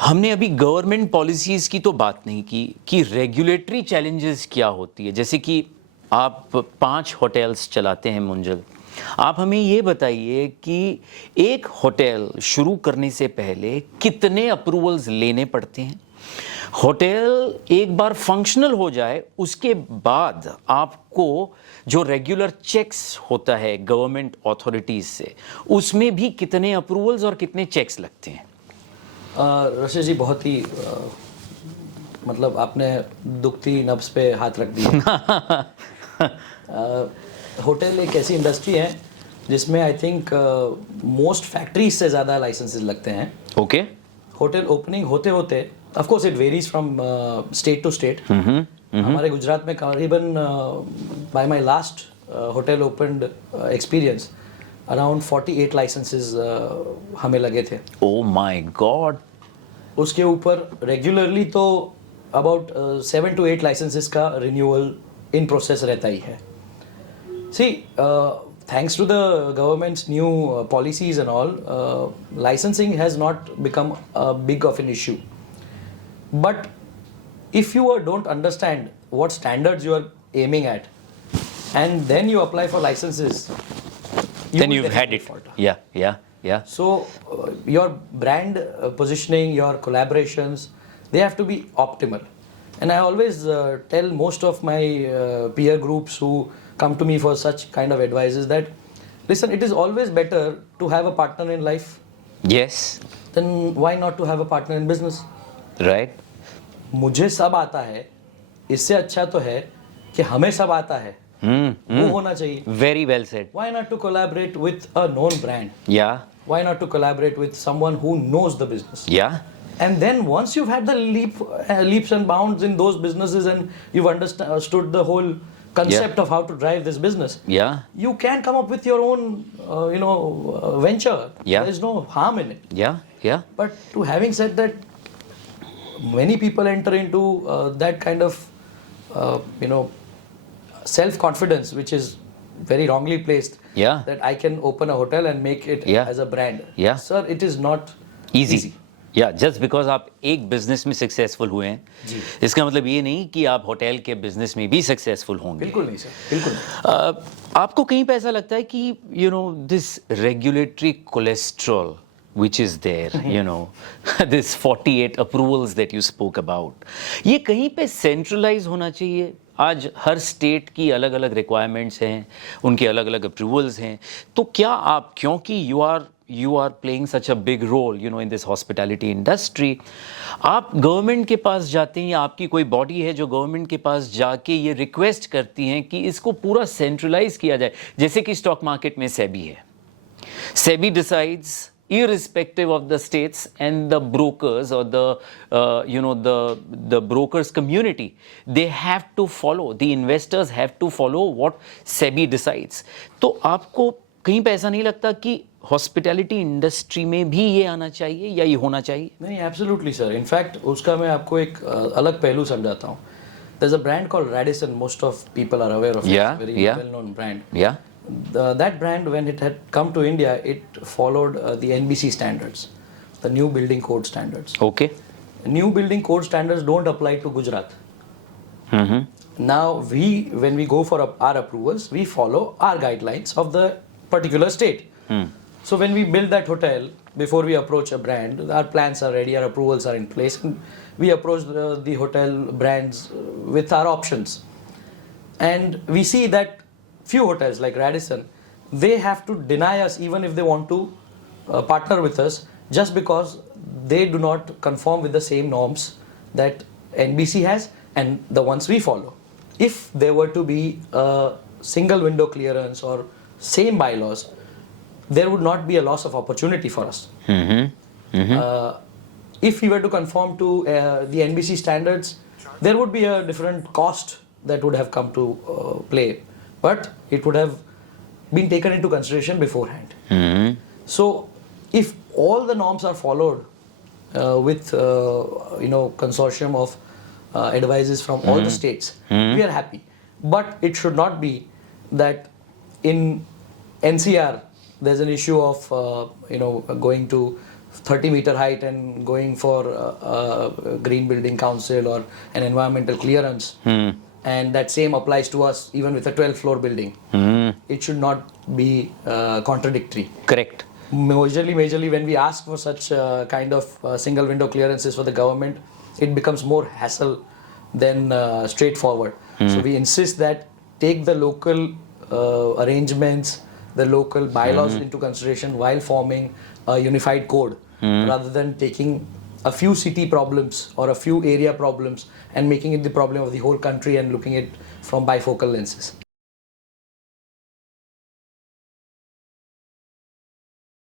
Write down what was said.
हमने अभी government policies की तो बात नहीं की कि रेगुलेटरी चैलेंजेस क्या होती है। जैसे कि आप 5 होटल्स चलाते हैं मुंजल, आप हमें ये बताइए कि एक होटल शुरू करने से पहले कितने अप्रूवल्स लेने पड़ते हैं। होटल एक बार फंक्शनल हो जाए उसके बाद आपको जो रेगुलर चेक्स होता है गवर्नमेंट अथॉरिटीज़ से, उसमें भी कितने अप्रूवल्स और कितने चेक्स लगते हैं। रशेद जी, बहुत ही मतलब आपने दुखती नब्ज पे हाथ रख दिया। होटल एक ऐसी इंडस्ट्री है जिसमें आई थिंक मोस्ट फैक्ट्रीज से ज़्यादा लाइसेंसेस लगते हैं। ओके। होटल ओपनिंग होते होते of course it varies from state to state. हमारे गुजरात में करीबन by my last hotel opened experience around 48 licences हमें लगे थे। Oh my God. उसके ऊपर रेगुलरली तो अबाउट 7 to 8 लाइसेंसेस का रिन्यूअल इन प्रोसेस रहता ही है। सी thanks to the government's new policies and all, licensing has not become a big of an issue. But if you don't understand what standards you are aiming at, and then you apply for licenses, then you've had it. Yeah. So your brand positioning, your collaborations, they have to be optimal. And I always tell most of my peer groups who come to me for such kind of advices that, listen, it is always better to have a partner in life. Yes. Then why not to have a partner in business? Right. मुझे सब आता है, इससे अच्छा तो है कि हमें सब आता है। वो होना चाहिए। Very well said. Why not to collaborate with a known brand? Yeah. Why not to collaborate with someone who knows the business? Yeah. And then once you've had the leaps and bounds in those businesses and you've understood the whole concept of how to drive this business, Yeah. you can come up with your own venture. Yeah. There's no harm in it. Yeah. But to having said that, many people enter into that kind of self-confidence which is very wrongly placed. Yeah. That I can open a hotel and make it as a brand. Yeah. Sir, it is not easy. या just because आप एक business में successful हुए हैं, इसका मतलब ये नहीं कि आप होटल के बिजनेस में भी सक्सेसफुल होंगे। बिल्कुल नहीं सर, बिल्कुल नहीं। आपको कहीं पे ऐसा लगता है कि this regulatory cholesterol which is there, this 48 approvals that you spoke about, ये कहीं पे सेंट्रलाइज होना चाहिए? आज हर स्टेट की अलग अलग रिक्वायरमेंट्स हैं, उनके अलग अलग अप्रूवल्स हैं, तो क्या आप, क्योंकि you are playing such a big role in this hospitality industry, आप गवर्नमेंट के पास जाते हैं या आपकी कोई बॉडी है जो गवर्नमेंट के पास जाके ये रिक्वेस्ट करती हैं कि इसको पूरा सेंट्रलाइज किया जाए? जैसे कि स्टॉक मार्केट में सेबी है, SEBI decides irrespective of the states and the brokers or the brokers community, they have to follow, the investors have to follow what SEBI decides. तो आपको कहीं पे ऐसा नहीं लगता कि हॉस्पिटैलिटी इंडस्ट्री में भी ये आना चाहिए या ये होना चाहिए? नहीं, एब्सोल्युटली सर। इनफैक्ट उसका मैं आपको एक अलग पहलू समझाता हूँ। There's a brand called Radisson. Most of people are aware of it. Very well-known brand. Yeah. That brand, when it had come to India, it followed the NBC standards, the new building code standards. Okay. New building code standards don't apply to Gujarat. Now when we go for our approvals, we follow our guidelines of the particular state. So when we build that hotel, before we approach a brand, our plans are ready, our approvals are in place, and we approach the hotel brands with our options. And we see that few hotels like Radisson, they have to deny us even if they want to partner with us, just because they do not conform with the same norms that NBC has and the ones we follow. If there were to be a single window clearance or same bylaws, there would not be a loss of opportunity for us. If we were to conform to the NBC standards, there would be a different cost that would have come to play, but it would have been taken into consideration beforehand. So if all the norms are followed with consortium of advices from all the states, we are happy. But it should not be that in NCR there's an issue of going to 30-meter height and going for a green building council or an environmental clearance, and that same applies to us even with a 12-floor building. It should not be contradictory. Correct. Majorly, when we ask for such kind of single window clearances for the government, it becomes more hassle than straightforward. So we insist that take the local arrangements, the local bylaws into consideration while forming a unified code, rather than taking a few city problems or a few area problems and making it the problem of the whole country and looking at it from bifocal lenses.